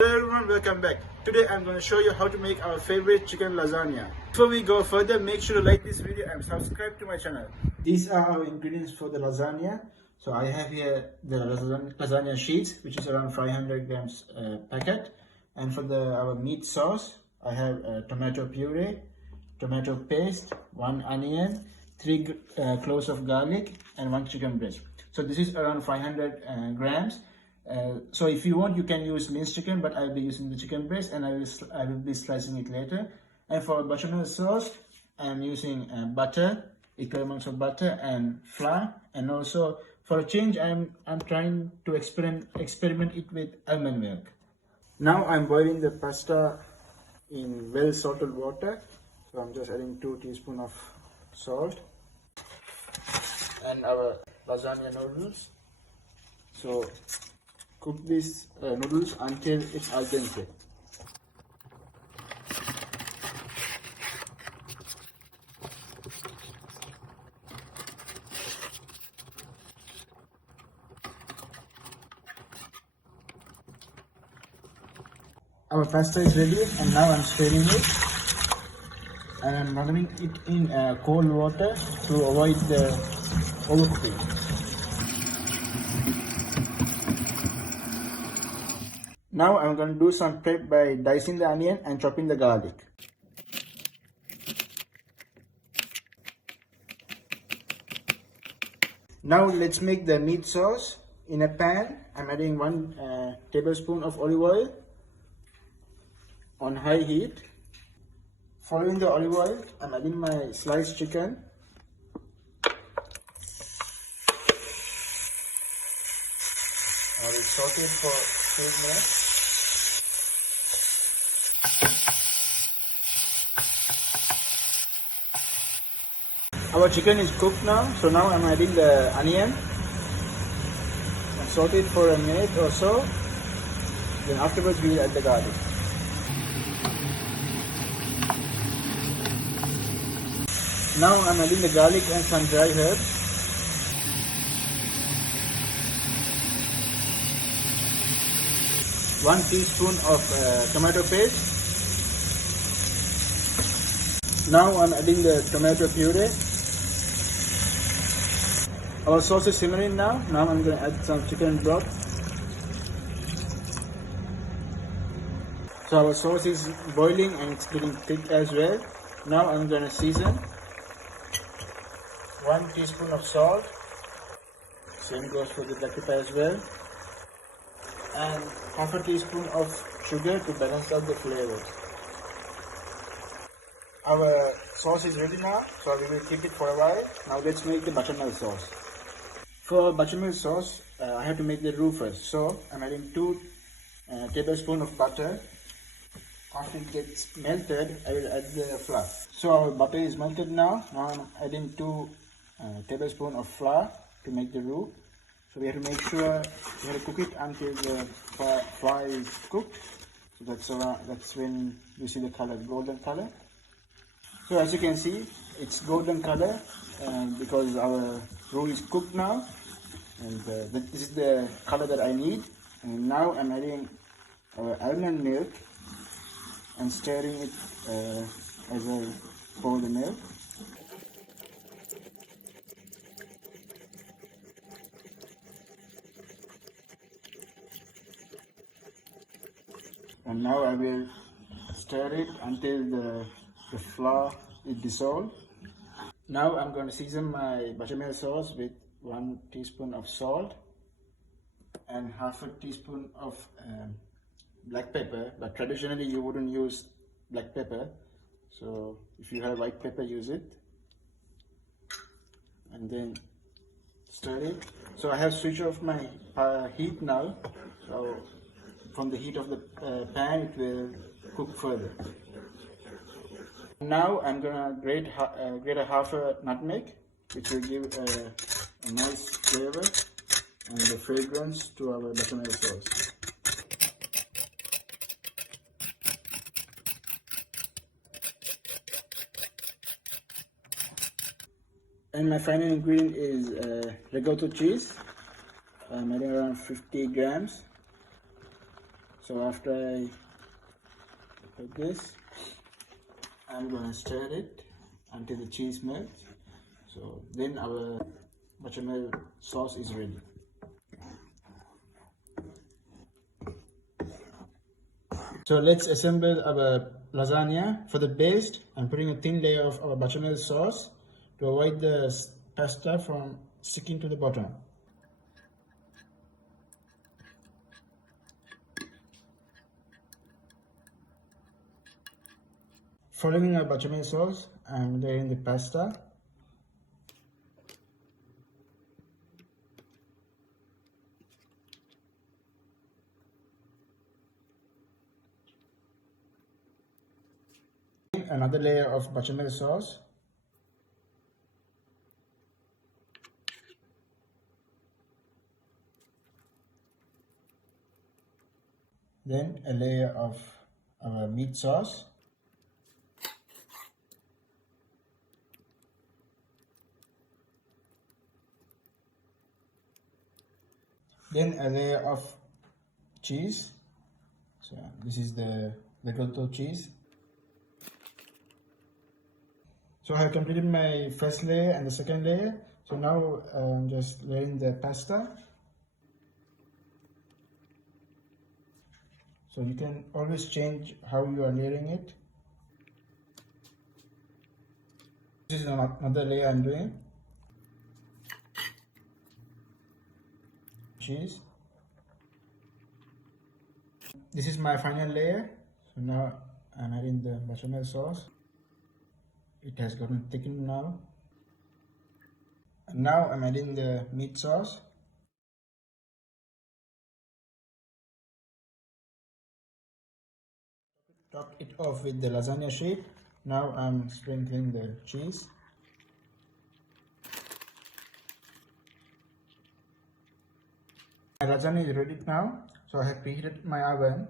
Hello everyone, welcome back. Today I'm going to show you how to make our favorite chicken lasagna. Before we go further, make sure to like this video and subscribe to my channel. These are our ingredients for the lasagna. So I have here the lasagna sheets, which is around 500 grams packet. And for our meat sauce, I have tomato puree, tomato paste, 1 onion, 3 cloves of garlic, and 1 chicken breast. So this is around 500 grams. So if you want, you can use minced chicken, but I'll be using the chicken breast, and I will be slicing it later. And for bechamel sauce, I'm using butter, equal amounts of butter and flour, and also for a change, I'm trying to experiment it with almond milk. Now I'm boiling the pasta in well salted water. So I'm just adding 2 teaspoons of salt and our lasagna noodles. So cook these noodles until it's al dente. Our pasta is ready, and now I'm stirring it, and I'm running it in cold water to avoid the overcooking. Now I'm going to do some prep by dicing the onion and chopping the garlic. Now let's make the meat sauce. In a pan, I'm adding 1 tablespoon of olive oil on high heat. Following the olive oil, I'm adding my sliced chicken. I will saute it for 2 minutes. Our chicken is cooked now, so now I'm adding the onion. Saute it for a minute or so. Then afterwards we will add the garlic. Now I'm adding the garlic and some dry herbs. One teaspoon of tomato paste. Now I'm adding the tomato puree. Our sauce is simmering now. Now I'm going to add some chicken broth. So our sauce is boiling and it's getting thick as well. Now I'm going to season. 1 teaspoon of salt. Same goes for the black pepper as well. And half a teaspoon of sugar to balance out the flavors. Our sauce is ready now, so we will keep it for a while. Now let's make the bechamel sauce. For bechamel sauce, I have to make the roux first. So I'm adding 2 tablespoons of butter. After it gets melted, I will add the flour. So our butter is melted now. Now I'm adding 2 tablespoons of flour to make the roux. So we have to make sure we have to cook it until the flour is cooked. So that's when you see the color, golden color. So as you can see, it's golden color because our roux is cooked now, and this is the color that I need. And now I'm adding our almond milk and stirring it as I pour the milk. And now I will stir it until the flour is dissolved. Now I'm going to season my bechamel sauce with 1 teaspoon of salt and half a teaspoon of black pepper. But traditionally you wouldn't use black pepper. So if you have white pepper, use it. And then stir it. So I have switched off my heat now. So from the heat of the pan, it will cook further. Now I'm gonna grate a half a nutmeg, which will give a nice flavor and the fragrance to our bechamel sauce. And my final ingredient is ricotta cheese. I'm adding around 50 grams. So after I put this, I'm gonna stir it until the cheese melts. So then our bechamel sauce is ready. So let's assemble our lasagna. For the base, I'm putting a thin layer of our bechamel sauce to avoid the pasta from sticking to the bottom. Following our bechamel sauce, I'm layering the pasta. Another layer of bechamel sauce. Then a layer of our meat sauce. Then a layer of cheese. So this is the ricotta cheese. So I have completed my first layer and the second layer. So now I'm just layering the pasta. So you can always change how you are layering it. This is another layer I'm doing. Cheese. This is my final layer. So now I'm adding the bechamel sauce. It has gotten thickened now. And now I'm adding the meat sauce. Top it off with the lasagna shape. Now I'm sprinkling the cheese. My lasagna is ready now. So I have preheated my oven.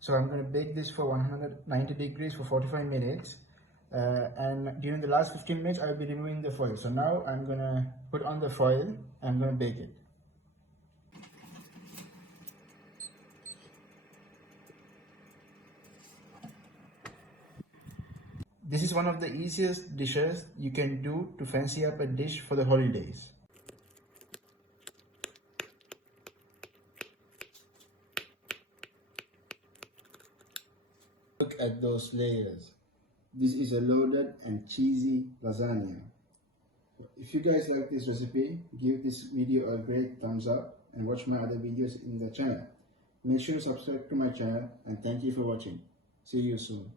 So I'm going to bake this for 190 degrees for 45 minutes. And during the last 15 minutes, I'll be removing the foil. So now I'm going to put on the foil and I'm going to bake it. This is one of the easiest dishes you can do to fancy up a dish for the holidays. Look at those layers. This is a loaded and cheesy lasagna. If you guys like this recipe, give this video a great thumbs up and watch my other videos in the channel. Make sure to subscribe to my channel and thank you for watching. See you soon.